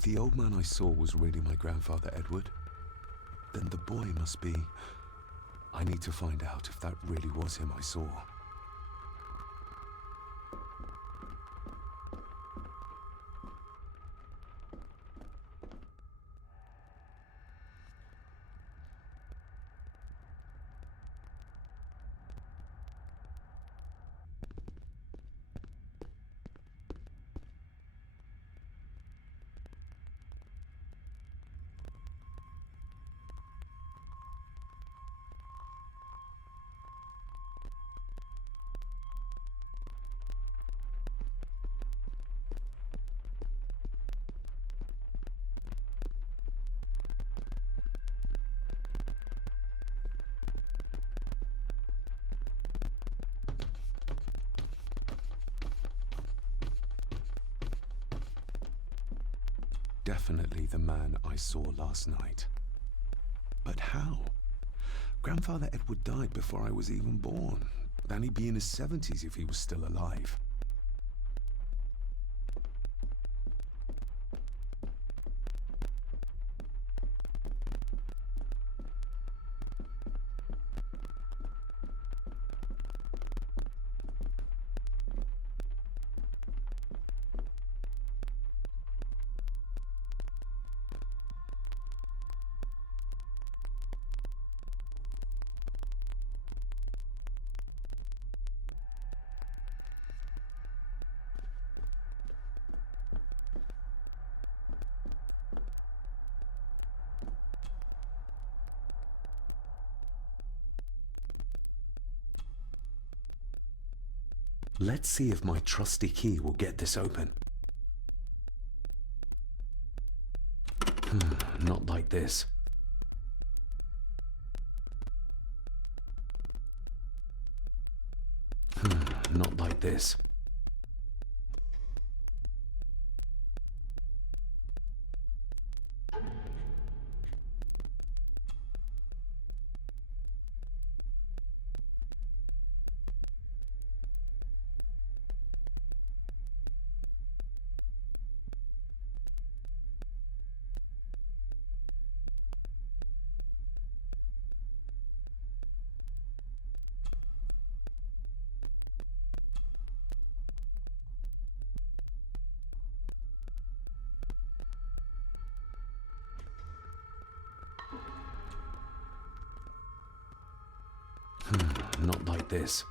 If the old man I saw was really my grandfather Edward, then the boy must be... I need to find out if that really was him I saw. Definitely the man I saw last night. But how? Grandfather Edward died before I was even born. Then he'd be in his 70s if he was still alive. Let's see if my trusty key will get this open. Not like this. Not like this. Not like this.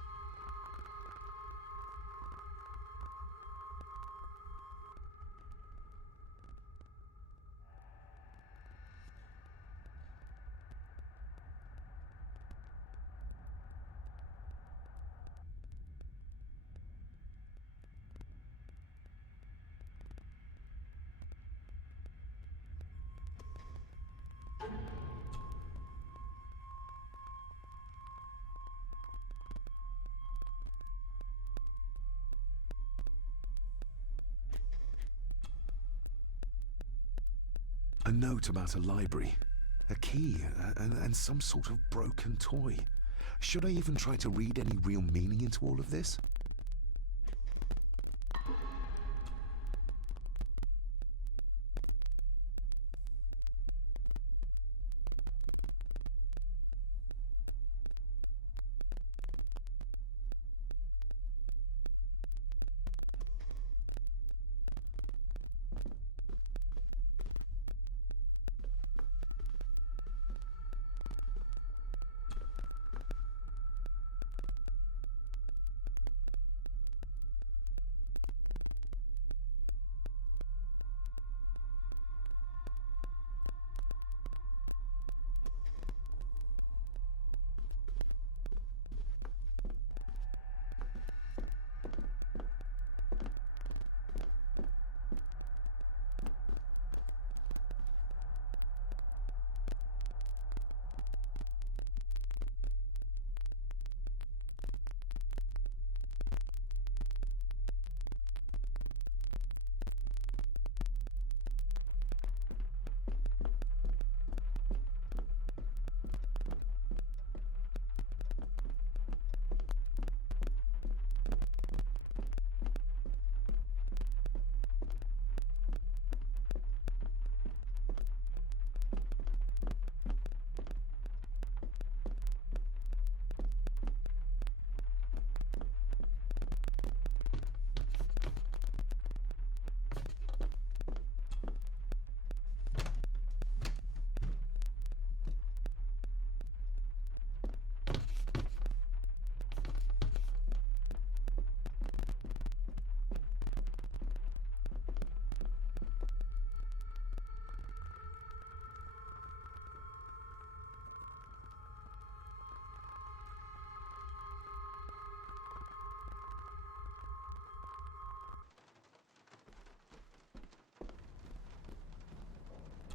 A note about a library, a key, and some sort of broken toy. Should I even try to read any real meaning into all of this?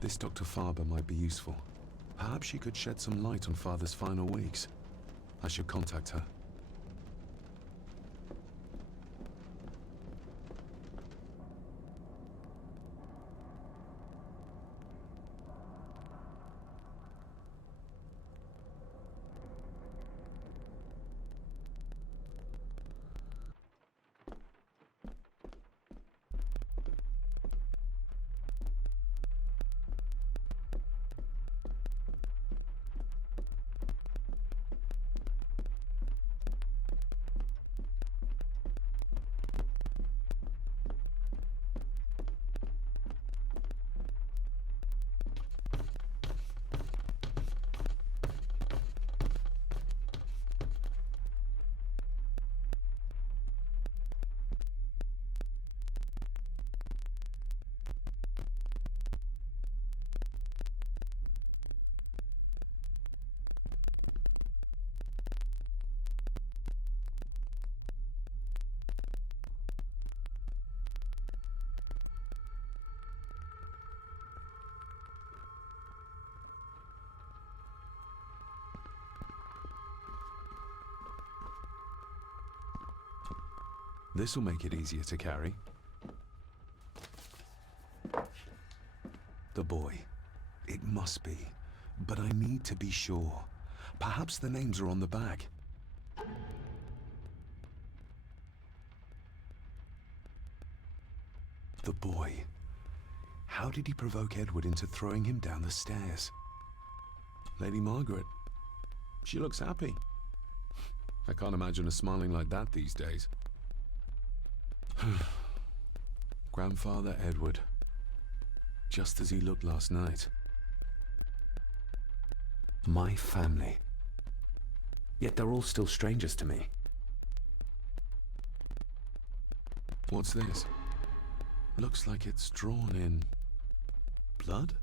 This Dr. Farber might be useful. Perhaps she could shed some light on Father's final weeks. I should contact her. This'll make it easier to carry. The boy. It must be. But I need to be sure. Perhaps the names are on the bag. The boy. How did he provoke Edward into throwing him down the stairs? Lady Margaret. She looks happy. I can't imagine her smiling like that these days. Grandfather Edward. Just as he looked last night. My family. Yet they're all still strangers to me. What's this? Looks like it's drawn in blood?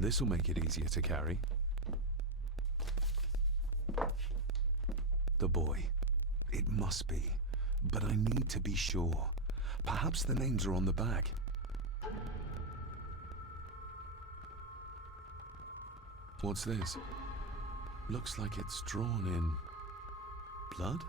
This'll make it easier to carry. The boy. It must be. But I need to be sure. Perhaps the names are on the back. What's this? Looks like it's drawn in blood?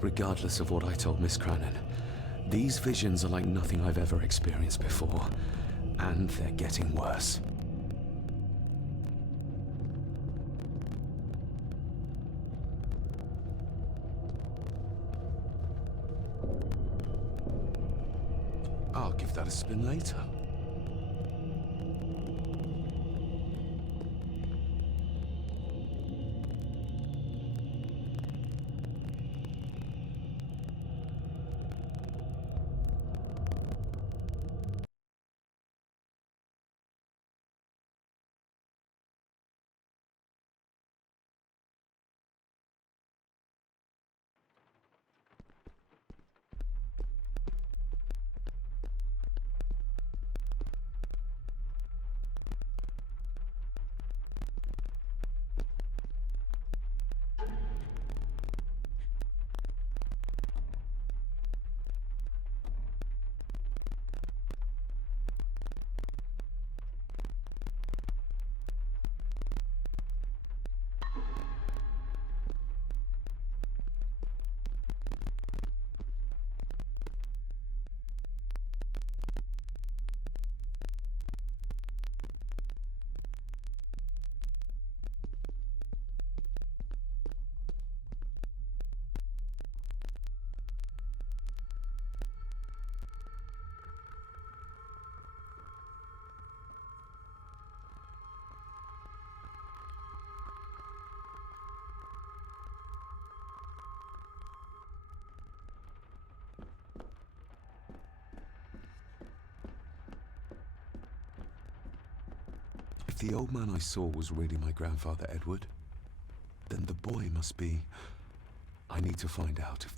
Regardless of what I told Miss Cranon, these visions are like nothing I've ever experienced before, and they're getting worse. I'll give that a spin later. If the old man I saw was really my grandfather Edward, then the boy must be... I need to find out if...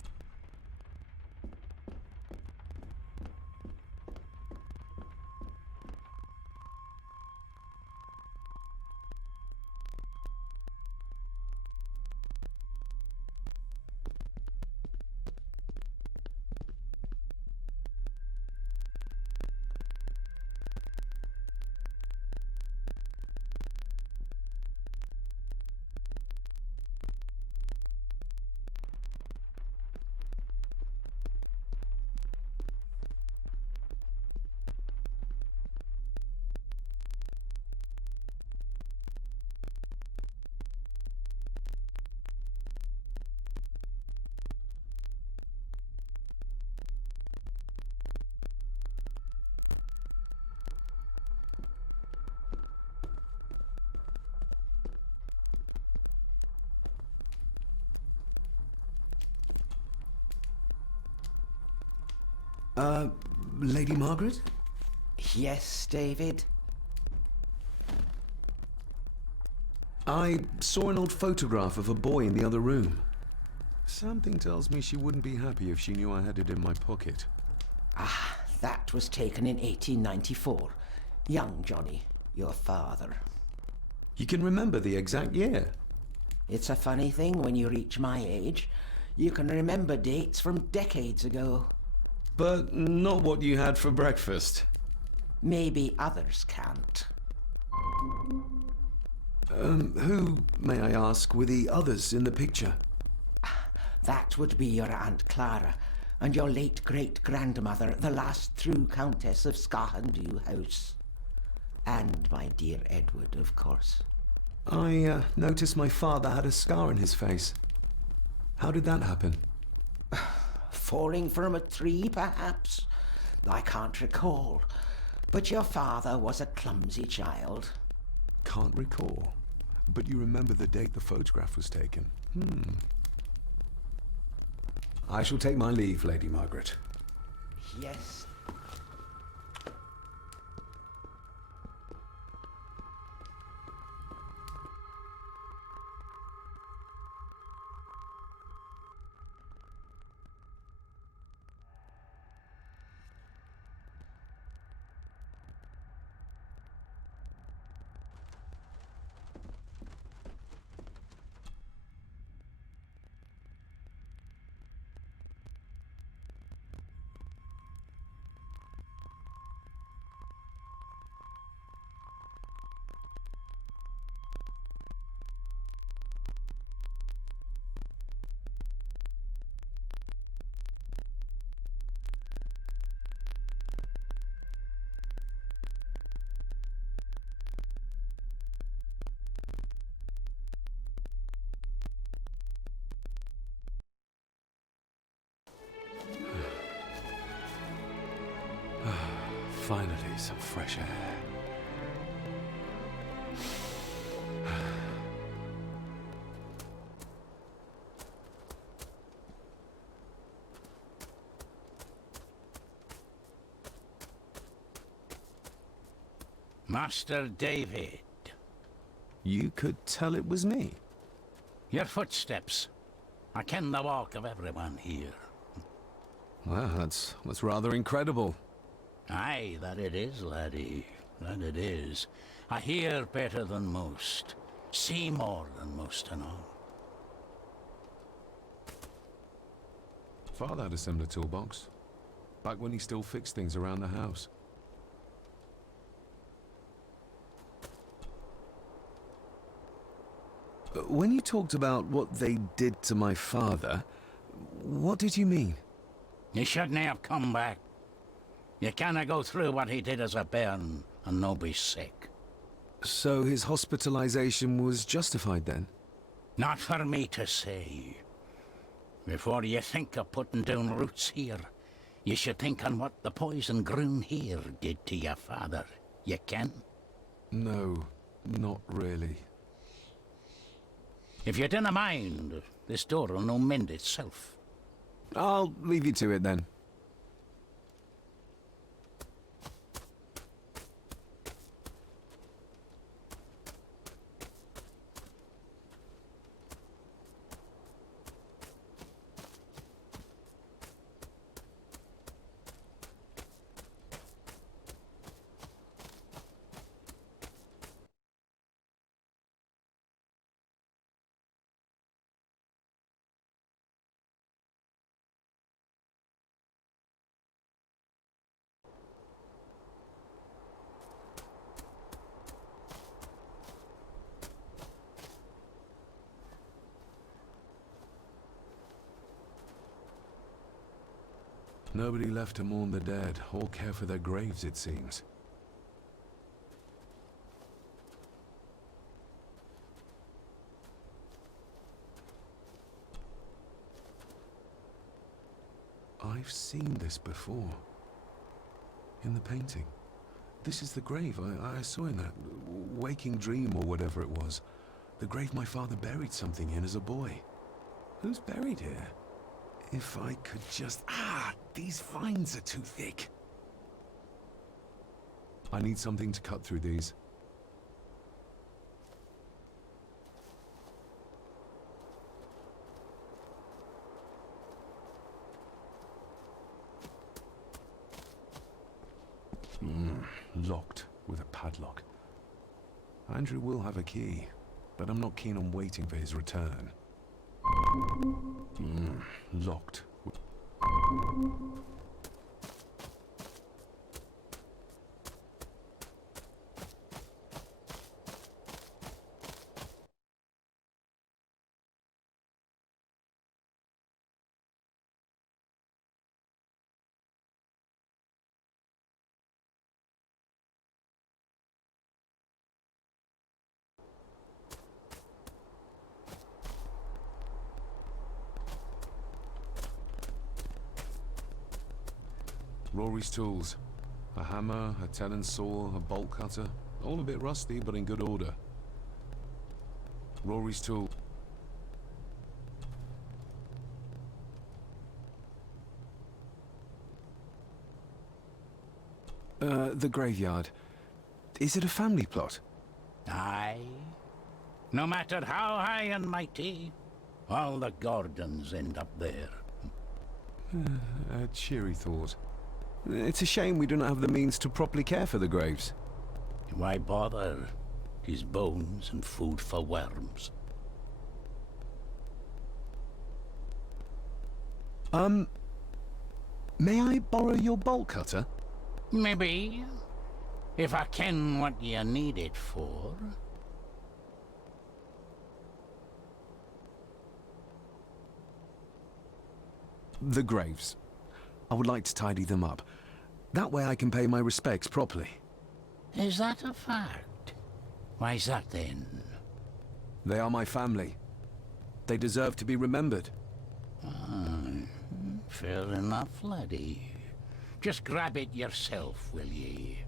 Lady Margaret? Yes, David? I saw an old photograph of a boy in the other room. Something tells me she wouldn't be happy if she knew I had it in my pocket. Ah, That was taken in 1894. Young Johnny, your father. You can remember the exact year. It's a funny thing when you reach my age. You can remember dates from decades ago. But not what you had for breakfast. Maybe others can't. Who, may I ask, were the others in the picture? That would be your Aunt Clara and your late great-grandmother, the last true Countess of Scahandew House. And my dear Edward, of course. I noticed my father had a scar on his face. How did that happen? Falling from a tree, perhaps? I can't recall. But your father was a clumsy child. Can't recall. But you remember the date the photograph was taken. I shall take my leave, Lady Margaret. Yes. Finally, some fresh air. Master David. You could tell it was me. Your footsteps. I ken the walk of everyone here. Well, that's rather incredible. Aye, that it is, laddie. That it is. I hear better than most. See more than most and all. Father had a similar toolbox. Back when he still fixed things around the house. When you talked about what they did to my father, what did you mean? You shouldn't have come back. You canna go through what he did as a bairn and no be sick. So his hospitalization was justified then? Not for me to say. Before you think of putting down roots here, you should think on what the poison grown here did to your father. You can? No, not really. If you dinna mind, this door'll no mend itself. I'll leave you to it then. Nobody left to mourn the dead, all care for their graves, it seems. I've seen this before. In the painting. This is the grave I saw in that waking dream or whatever it was. The grave my father buried something in as a boy. Who's buried here? If I could just... these vines are too thick. I need something to cut through these. with a padlock. Andrew will have a key, but I'm not keen on waiting for his return. Locked. Rory's tools. A hammer, a tenon saw, a bolt cutter. All a bit rusty, but in good order. Rory's tool. The graveyard. Is it a family plot? Aye. No matter how high and mighty, all the Gordons end up there. A cheery thought. It's a shame we do not have the means to properly care for the graves. Why bother? 'Tis bones and food for worms. May I borrow your bolt cutter? Maybe. If I ken what you need it for. The graves. I would like to tidy them up. That way I can pay my respects properly. Is that a fact? Why's that then? They are my family. They deserve to be remembered. Fair enough, laddie. Just grab it yourself, will ye?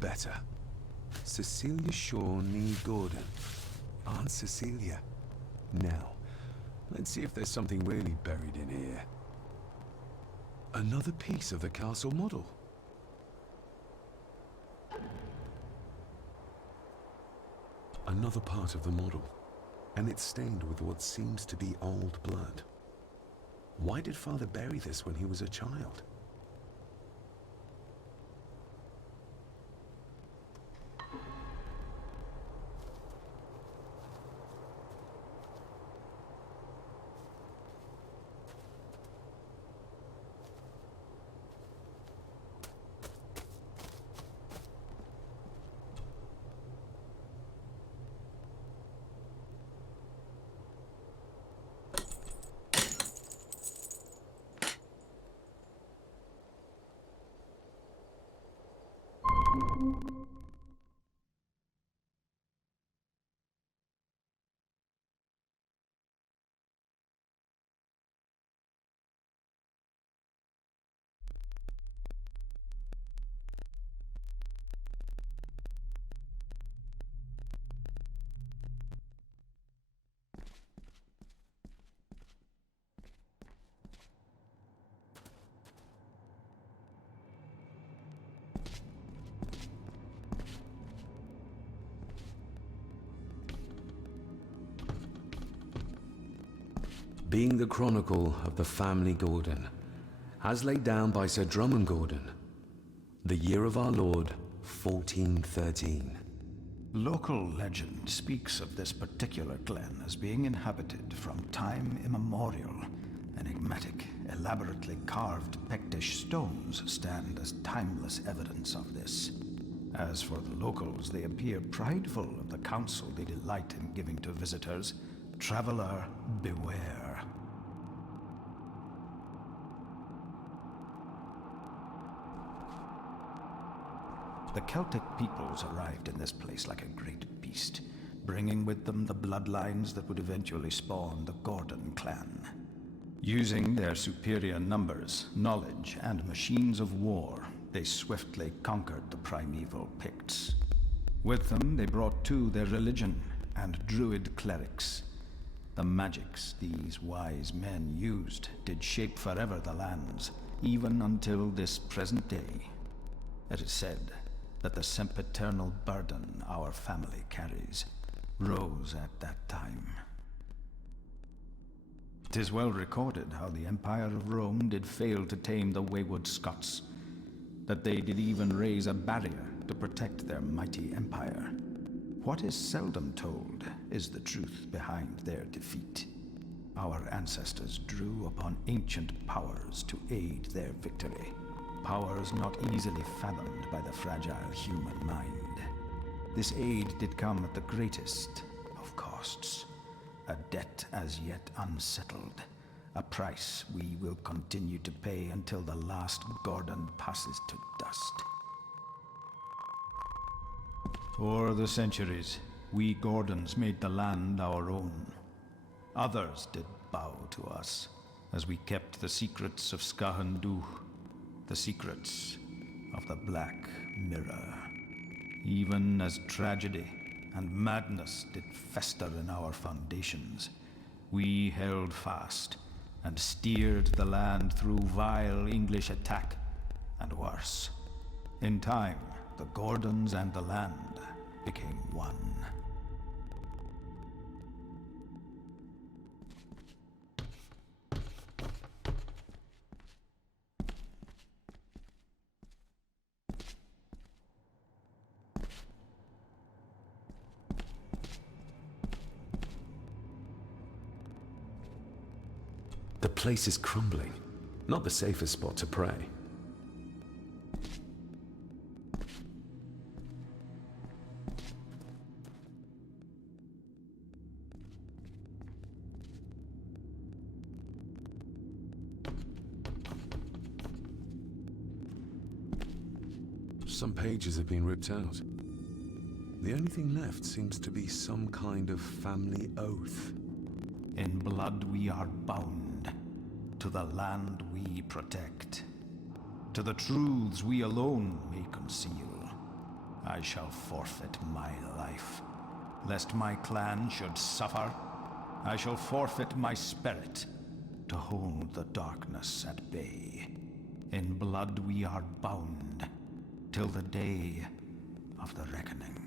Better. Cecilia Shaw, nee Gordon. Aunt Cecilia. Now, let's see if there's something really buried in here. Another piece of the castle model. Another part of the model, and it's stained with what seems to be old blood. Why did Father bury this when he was a child? Being the chronicle of the family Gordon, as laid down by Sir Drummond Gordon, the year of our Lord, 1413. Local legend speaks of this particular glen as being inhabited from time immemorial. Enigmatic, elaborately carved Pictish stones stand as timeless evidence of this. As for the locals, they appear prideful of the counsel they delight in giving to visitors. Traveler, beware. The Celtic peoples arrived in this place like a great beast, bringing with them the bloodlines that would eventually spawn the Gordon clan. Using their superior numbers, knowledge, and machines of war, they swiftly conquered the primeval Picts. With them, they brought too their religion and druid clerics. The magics these wise men used did shape forever the lands, even until this present day. It is said that the sempiternal burden our family carries rose at that time. 'Tis well recorded how the Empire of Rome did fail to tame the wayward Scots, that they did even raise a barrier to protect their mighty empire. What is seldom told is the truth behind their defeat. Our ancestors drew upon ancient powers to aid their victory, powers not easily fathomed by the fragile human mind. This aid did come at the greatest of costs, a debt as yet unsettled, a price we will continue to pay until the last Gordon passes to dust. For the centuries, we Gordons made the land our own. Others did bow to us, as we kept the secrets of Skahandu, the secrets of the Black Mirror. Even as tragedy and madness did fester in our foundations, we held fast and steered the land through vile English attack and worse. In time, the Gordons and the land became one. The place is crumbling. Not the safest spot to pray. Some pages have been ripped out. The only thing left seems to be some kind of family oath. In blood we are bound to the land we protect, to the truths we alone may conceal. I shall forfeit my life, lest my clan should suffer. I shall forfeit my spirit to hold the darkness at bay. In blood we are bound till the day of the reckoning.